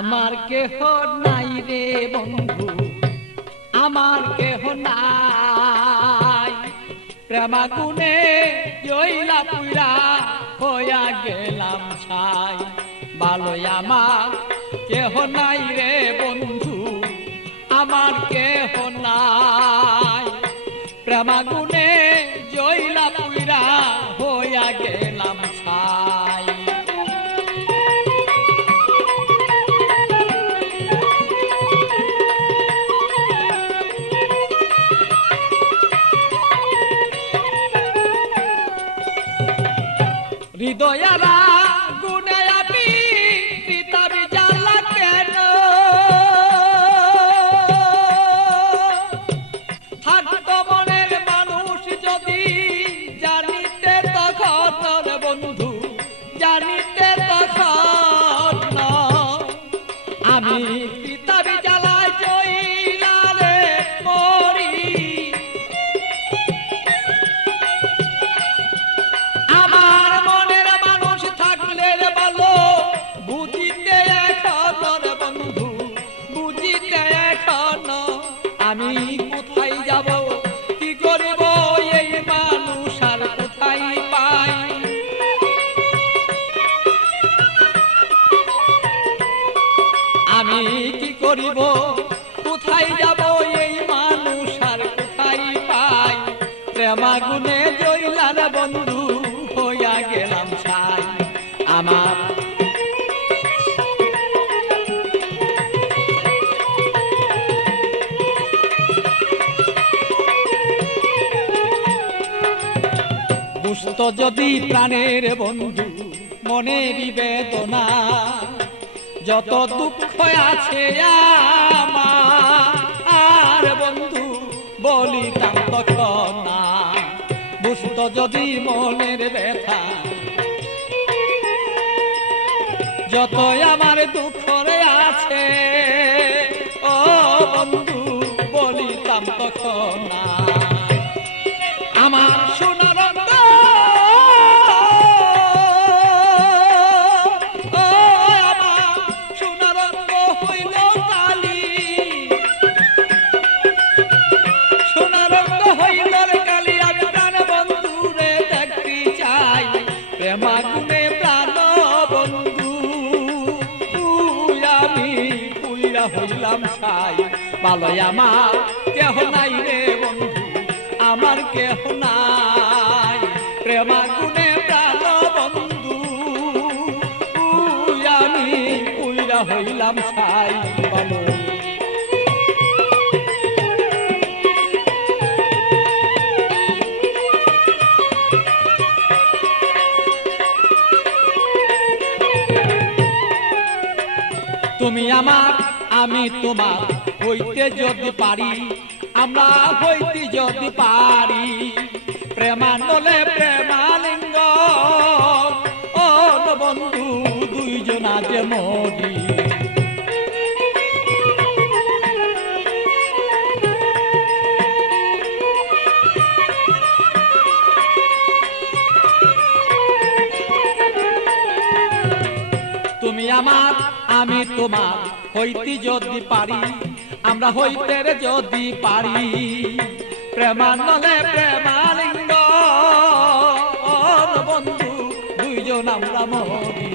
আমার কেহ নাই রে বন্ধু, আমার কেহ নাই। প্রেমাগুনে জইলা পুরা হইয়া গেলাম ছাই। ভালোই আমার কেহ নাই রে বন্ধু, আমার কেহ নাই। প্রেমাগুনে হৃদয়ারা বন্ধু, বুঝিতে এখন আমি কোথায় যাব? কি করব এই মানুষ আর কোথায় পাই? আমি কি করিব? কোথায় যাব এই মানুষ আর কোথায় পাই? প্রেমাগুনে জইলার বন্ধু বুঝত যদি প্রাণের বন্ধু মনের বেদনা যত দুঃখ আছে আর বন্ধু, বলিতাম তখন বুঝত যদি মনের ব্যথা যত আমার দুঃখ রে আছে, ও বন্ধু, বলিতাম তখন না প্রেমাগুনে প্রাণ বন্ধু, তুই আমি পুইরা হইলাম ছাই। ভালোই আমার কেহ নাই রে বন্ধু কেহ নাই প্রেমাগুনে প্রাণ বন্ধু তুই আমি উইরা হইলাম বলো তুমি আমার, আমি তোমার হইতে যদি পারি, আমরা হইতে যদি পারি। প্রেমানলে প্রেমালিঙ্গ, ও বন্ধু, দুইজনা যে মরি তুমি আমার আমি তোমার হইতে যদি পারি, আমরা হইতে যদি পারি। প্রেমানলে প্রেমালিঙ্গ বন্ধু, দুইজন আমরা মরি।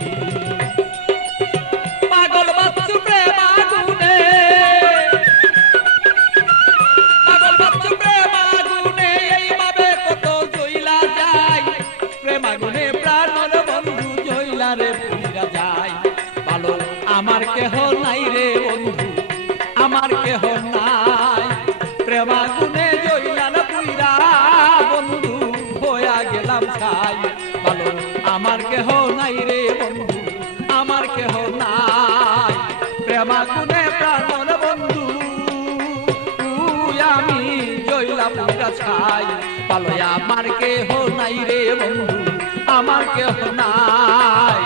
আমার কেহ নাই রে বন্ধু, আমার কেহ নাই। প্রেমাগুনে প্রাণ বন্ধু আমি জইলা পুইরা ছাই। পালয়া আমার কেহ নাই রে বন্ধু, আমার কেহ নাই।